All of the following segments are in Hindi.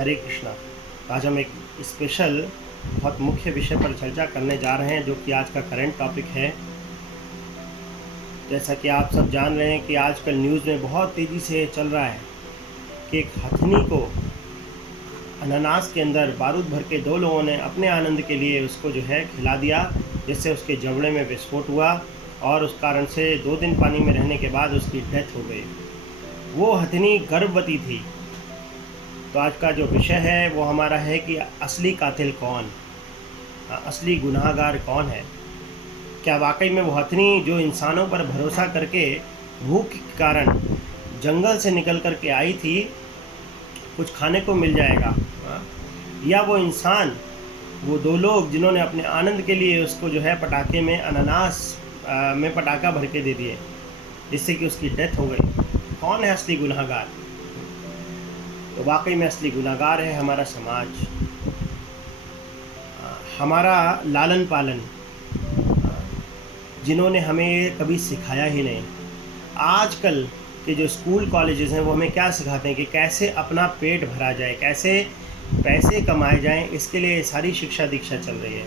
हरे कृष्णा। आज हम एक स्पेशल बहुत मुख्य विषय पर चर्चा करने जा रहे हैं, जो कि आज का करंट टॉपिक है। जैसा कि आप सब जान रहे हैं कि आजकल न्यूज़ में बहुत तेज़ी से चल रहा है कि एक हथनी को अनानास के अंदर बारूद भर के दो लोगों ने अपने आनंद के लिए उसको जो है खिला दिया, जिससे उसके जबड़े में विस्फोट हुआ और उस कारण से 2 दिन पानी में रहने के बाद उसकी डेथ हो गई। वो हथनी गर्भवती थी। तो आज का जो विषय है वो हमारा है कि असली कातिल कौन, असली गुनाहगार कौन है। क्या वाकई में वो हथनी जो इंसानों पर भरोसा करके भूख के कारण जंगल से निकल कर के आई थी, कुछ खाने को मिल जाएगा, या वो इंसान, वो 2 लोग जिन्होंने अपने आनंद के लिए उसको जो है पटाखे में अनानास में पटाखा भर के दे दिए, जिससे कि उसकी डेथ हो गई। कौन है असली गुनाहगार? तो वाकई में असली गुनाहगार है हमारा समाज, हमारा लालन पालन, जिन्होंने हमें कभी सिखाया ही नहीं। आजकल के जो स्कूल कॉलेजेस हैं वो हमें क्या सिखाते हैं कि कैसे अपना पेट भरा जाए, कैसे पैसे कमाए जाएं, इसके लिए सारी शिक्षा दीक्षा चल रही है।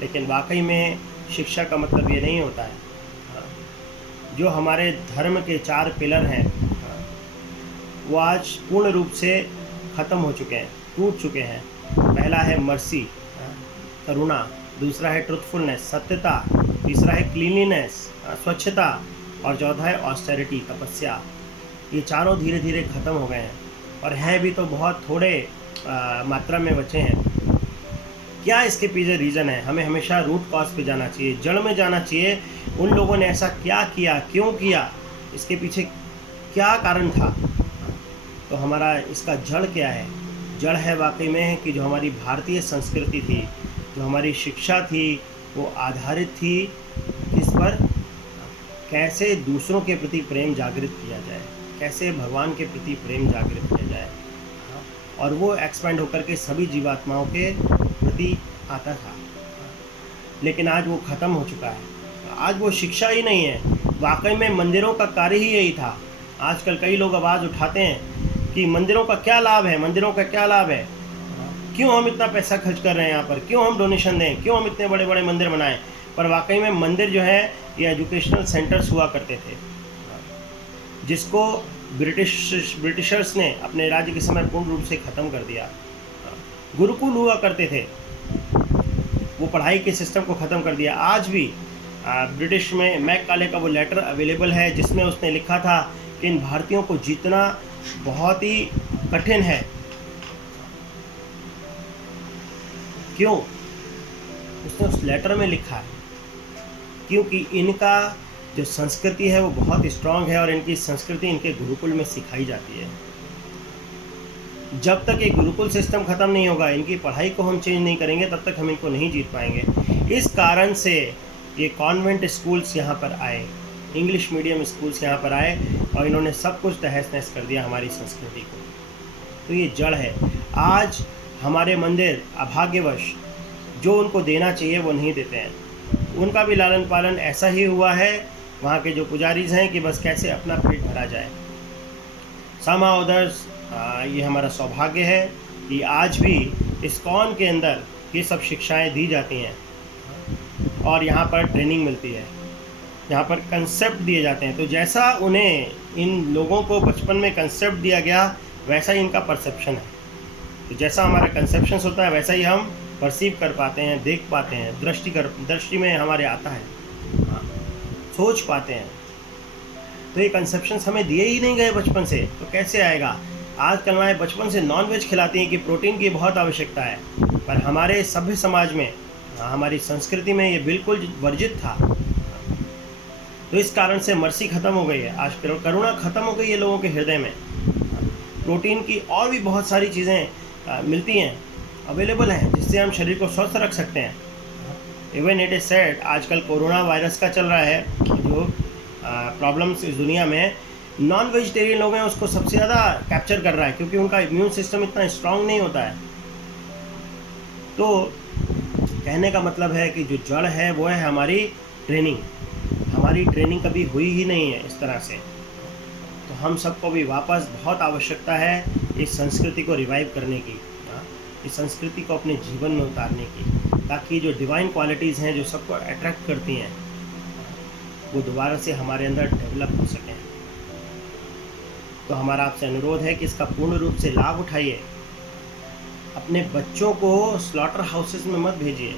लेकिन वाकई में शिक्षा का मतलब ये नहीं होता है। जो हमारे धर्म के 4 पिलर हैं वो आज पूर्ण रूप से ख़त्म हो चुके हैं, टूट चुके हैं। पहला है मर्सी, करुणा। दूसरा है ट्रुथफुलनेस, सत्यता। तीसरा है क्लीनलीनेस, स्वच्छता। और चौथा है ऑस्टेरिटी, तपस्या। ये चारों धीरे धीरे ख़त्म हो गए हैं और हैं भी तो बहुत थोड़े मात्रा में बचे हैं। क्या इसके पीछे रीज़न है? हमें हमेशा रूट कॉज पे जाना चाहिए, जड़ में जाना चाहिए। उन लोगों ने ऐसा क्या किया, क्यों किया, इसके पीछे क्या कारण था। तो हमारा इसका जड़ क्या है? जड़ है वाकई में कि जो हमारी भारतीय संस्कृति थी, जो हमारी शिक्षा थी, वो आधारित थी किस पर? कैसे दूसरों के प्रति प्रेम जागृत किया जाए, कैसे भगवान के प्रति प्रेम जागृत किया जाए, और वो एक्सपेंड होकर के सभी जीवात्माओं के प्रति आता था। लेकिन आज वो ख़त्म हो चुका है। आज वो शिक्षा ही नहीं है। वाकई में मंदिरों का कार्य ही यही था। आजकल कई लोग आवाज़ उठाते हैं कि मंदिरों का क्या लाभ है, मंदिरों का क्या लाभ है, क्यों हम इतना पैसा खर्च कर रहे हैं यहाँ पर, क्यों हम डोनेशन दें, क्यों हम इतने बड़े बड़े मंदिर बनाएं। पर वाकई में मंदिर जो है ये एजुकेशनल सेंटर्स हुआ करते थे, जिसको ब्रिटिशर्स ने अपने राज्य के समय पूर्ण रूप से ख़त्म कर दिया। गुरुकुल हुआ करते थे, वो पढ़ाई के सिस्टम को ख़त्म कर दिया। आज भी ब्रिटिश में मैकाले का वो लेटर अवेलेबल है, जिसमें उसने लिखा था कि इन भारतीयों को जीतना बहुत ही कठिन है। क्यों? उसने उस लेटर में लिखा है क्योंकि इनका जो संस्कृति है वो बहुत स्ट्रांग है और इनकी संस्कृति इनके गुरुकुल में सिखाई जाती है। जब तक ये गुरुकुल सिस्टम ख़त्म नहीं होगा, इनकी पढ़ाई को हम चेंज नहीं करेंगे, तब तक हम इनको नहीं जीत पाएंगे। इस कारण से ये कॉन्वेंट स्कूल्स यहाँ पर आए, इंग्लिश मीडियम स्कूल्स यहाँ पर आए और इन्होंने सब कुछ तहस नहस कर दिया हमारी संस्कृति को। तो ये जड़ है। आज हमारे मंदिर अभाग्यवश जो उनको देना चाहिए वो नहीं देते हैं। उनका भी लालन पालन ऐसा ही हुआ है, वहाँ के जो पुजारीज हैं, कि बस कैसे अपना पेट भरा जाए। somehow others, ये हमारा सौभाग्य है कि आज भी इस्कॉन के अंदर ये सब शिक्षाएं दी जाती हैं और यहाँ पर ट्रेनिंग मिलती है, यहाँ पर कंसेप्ट दिए जाते हैं। तो जैसा उन्हें, इन लोगों को बचपन में कंसेप्ट दिया गया, वैसा ही इनका परसेप्शन है। तो जैसा हमारा कंसेप्शन होता है वैसा ही हम परसीव कर पाते हैं, देख पाते हैं, दृष्टि में हमारे आता है, सोच पाते हैं। तो ये कंसेप्शंस हमें दिए ही नहीं गए बचपन से, तो कैसे आएगा? आजकल हमारे बचपन से नॉनवेज खिलाती हैं कि प्रोटीन की बहुत आवश्यकता है, पर हमारे सभ्य समाज में, हमारी संस्कृति में ये बिल्कुल वर्जित था। तो इस कारण से मर्सी ख़त्म हो गई है, आज करुणा ख़त्म हो गई है लोगों के हृदय में। प्रोटीन की और भी बहुत सारी चीज़ें मिलती हैं, अवेलेबल हैं, जिससे हम शरीर को स्वस्थ रख सकते हैं। इवन इट इज़ सेड, आजकल कोरोना वायरस का चल रहा है जो प्रॉब्लम्स इस दुनिया में, नॉन वेजिटेरियन लोग हैं उसको सबसे ज़्यादा कैप्चर कर रहा है, क्योंकि उनका इम्यून सिस्टम इतना स्ट्रांग नहीं होता है। तो कहने का मतलब है कि जो जड़ है वो है हमारी ट्रेनिंग। हमारी ट्रेनिंग कभी हुई ही नहीं है इस तरह से। तो हम सबको भी वापस बहुत आवश्यकता है इस संस्कृति को रिवाइव करने की, इस संस्कृति को अपने जीवन में उतारने की, ताकि जो डिवाइन क्वालिटीज़ हैं जो सबको अट्रैक्ट करती हैं वो दोबारा से हमारे अंदर डेवलप हो सकें। तो हमारा आपसे अनुरोध है कि इसका पूर्ण रूप से लाभ उठाइए। अपने बच्चों को स्लॉटर हाउसेस में मत भेजिए।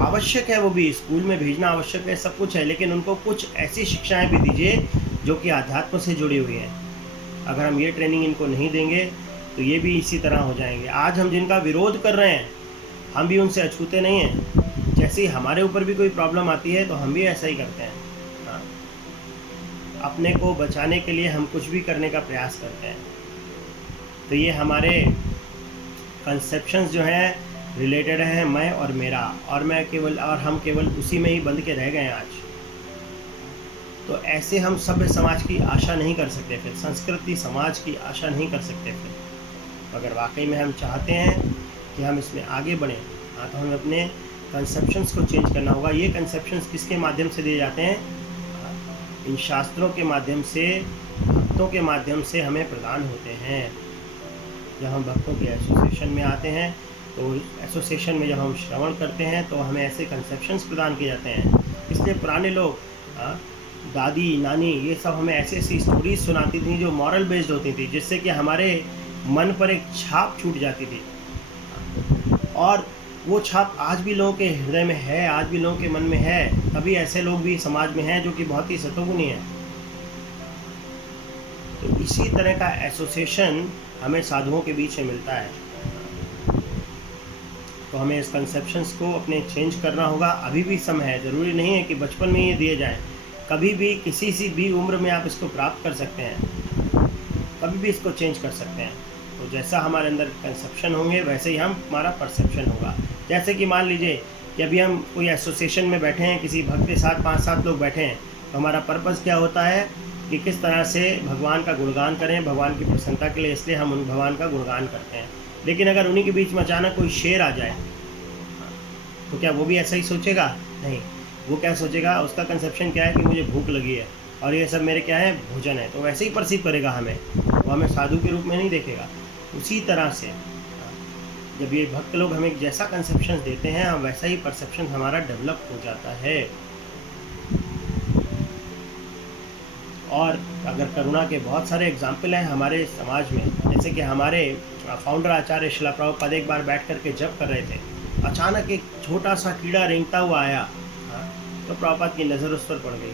आवश्यक है, वो भी स्कूल में भेजना आवश्यक है, सब कुछ है, लेकिन उनको कुछ ऐसी शिक्षाएं भी दीजिए जो कि आध्यात्म से जुड़ी हुई हैं। अगर हम ये ट्रेनिंग इनको नहीं देंगे तो ये भी इसी तरह हो जाएंगे। आज हम जिनका विरोध कर रहे हैं हम भी उनसे अछूते नहीं हैं। जैसे ही हमारे ऊपर भी कोई प्रॉब्लम आती है तो हम भी ऐसा ही करते हैं। हाँ, अपने को बचाने के लिए हम कुछ भी करने का प्रयास करते हैं। तो ये हमारे कंसेप्शंस जो हैं रिलेटेड हैं मैं और मेरा, और मैं केवल, और हम केवल उसी में ही बंध के रह गए हैं आज। तो ऐसे हम सभ्य समाज की आशा नहीं कर सकते, फिर संस्कृति समाज की आशा नहीं कर सकते। फिर अगर वाकई में हम चाहते हैं कि हम इसमें आगे बढ़ें, हाँ, तो हमें अपने कंसेप्शंस को चेंज करना होगा। ये कंसेप्शंस किसके माध्यम से दिए जाते हैं? इन शास्त्रों के माध्यम से, भक्तों के माध्यम से हमें प्रदान होते हैं। जब हम भक्तों के एसोसिएशन में आते हैं तो एसोसिएशन में जब हम श्रवण करते हैं तो हमें ऐसे कंसेप्शंस प्रदान किए जाते हैं। इसलिए पुराने लोग, दादी नानी, ये सब हमें ऐसी ऐसी स्टोरीज सुनाती थी जो मॉरल बेस्ड होती थी, जिससे कि हमारे मन पर एक छाप छूट जाती थी। और वो छाप आज भी लोगों के हृदय में है, आज भी लोगों के मन में है। तभी ऐसे लोग भी समाज में हैं जो कि बहुत ही सतोगुणी हैं। तो इसी तरह का एसोसिएशन हमें साधुओं के बीच में मिलता है। तो हमें इस कंसेप्शंस को अपने चेंज करना होगा। अभी भी समय है, ज़रूरी नहीं है कि बचपन में ये दिए जाएं। कभी भी किसी सी भी उम्र में आप इसको प्राप्त कर सकते हैं, कभी भी इसको चेंज कर सकते हैं। तो जैसा हमारे अंदर कंसेप्शन होंगे वैसे ही हमारा परसेप्शन होगा। जैसे कि मान लीजिए कि अभी हम कोई एसोसिएशन में बैठे हैं, किसी भक्त के साथ 5-7 लोग बैठे हैं, तो हमारा पर्पस क्या होता है कि किस तरह से भगवान का गुणगान करें, भगवान की प्रसन्नता के लिए। इसलिए हम उन भगवान का गुणगान करते हैं। लेकिन अगर उन्हीं के बीच में अचानक कोई शेर आ जाए तो क्या वो भी ऐसा ही सोचेगा? नहीं, वो क्या सोचेगा, उसका कंसेप्शन क्या है कि मुझे भूख लगी है और ये सब मेरे क्या है, भोजन है। तो वैसे ही परसीव करेगा हमें, वो हमें साधु के रूप में नहीं देखेगा। उसी तरह से जब ये भक्त लोग हमें जैसा कंसेप्शन देते हैं, हम वैसा ही परसेप्शन हमारा डेवलप हो जाता है। और अगर करुणा के बहुत सारे एग्जाम्पल हैं हमारे समाज में, जैसे कि हमारे फाउंडर आचार्य शिला प्रभुपाद एक बार बैठ करके जप कर रहे थे, अचानक एक छोटा सा कीड़ा रेंगता हुआ आया। तो प्रभुपाद की नज़र उस पर पड़ गई।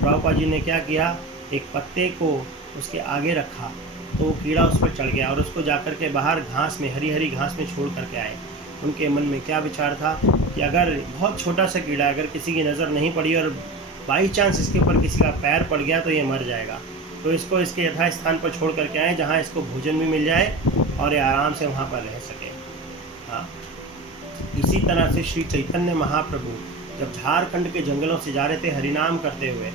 प्रभुपाद जी ने क्या किया, एक पत्ते को उसके आगे रखा तो वो कीड़ा उस पर चढ़ गया और उसको जाकर के बाहर घास में, हरी हरी घास में छोड़ करके आए। उनके मन में क्या विचार था कि अगर बहुत छोटा सा कीड़ा अगर किसी की नज़र नहीं पड़ी और बाई चांस इसके ऊपर किसी का पैर पड़ गया तो ये मर जाएगा, तो इसको इसके यथास्थान पर छोड़ करके आए जहाँ इसको भोजन भी मिल जाए और ये आराम से वहाँ पर रह सके। हाँ, इसी तरह से श्री चैतन्य महाप्रभु जब झारखंड के जंगलों से जा रहे थे हरिनाम करते हुए,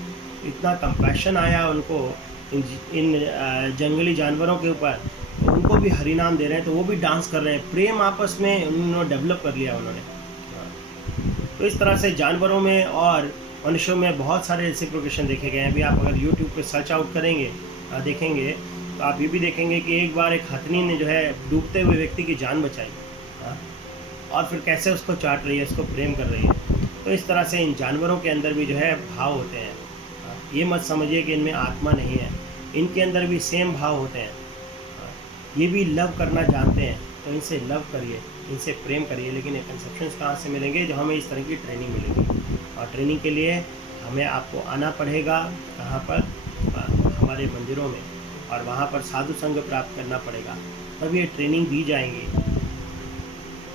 इतना कंपैशन आया उनको इन जंगली जानवरों के ऊपर, तो उनको भी हरिनाम दे रहे हैं, तो वो भी डांस कर रहे हैं। प्रेम आपस में उन्होंने डेवलप कर लिया उन्होंने। तो इस तरह से जानवरों में और मनुष्यों में बहुत सारे रेसिप्रोकेशन देखे गए हैं। अभी आप अगर यूट्यूब पे सर्च आउट करेंगे, देखेंगे, तो आप ये भी देखेंगे कि एक बार एक हथनी ने जो है डूबते हुए व्यक्ति की जान बचाई, और फिर कैसे उसको चाट रही है, उसको प्रेम कर रही है। तो इस तरह से इन जानवरों के अंदर भी जो है भाव होते हैं। ये मत समझिए कि इनमें आत्मा नहीं है, इनके अंदर भी सेम भाव होते हैं। ये भी लव करना जानते हैं, तो इनसे लव करिए, इनसे प्रेम करिए। लेकिन ये कंसेप्शंस कहाँ से मिलेंगे? जो हमें इस तरह की ट्रेनिंग मिलेगी। और ट्रेनिंग के लिए हमें आपको आना पड़ेगा कहाँ पर? हमारे मंदिरों में, और वहाँ पर साधु संग प्राप्त करना पड़ेगा, तब ये ट्रेनिंग दी जाएंगी।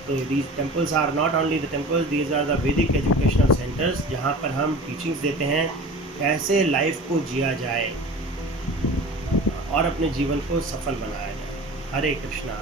तो these temples are not only the temples, these are the Vedic educational centers, जहाँ पर हम टीचिंग्स देते हैं कैसे लाइफ को जिया जाए और अपने जीवन को सफल बनाया जाए। हरे कृष्णा।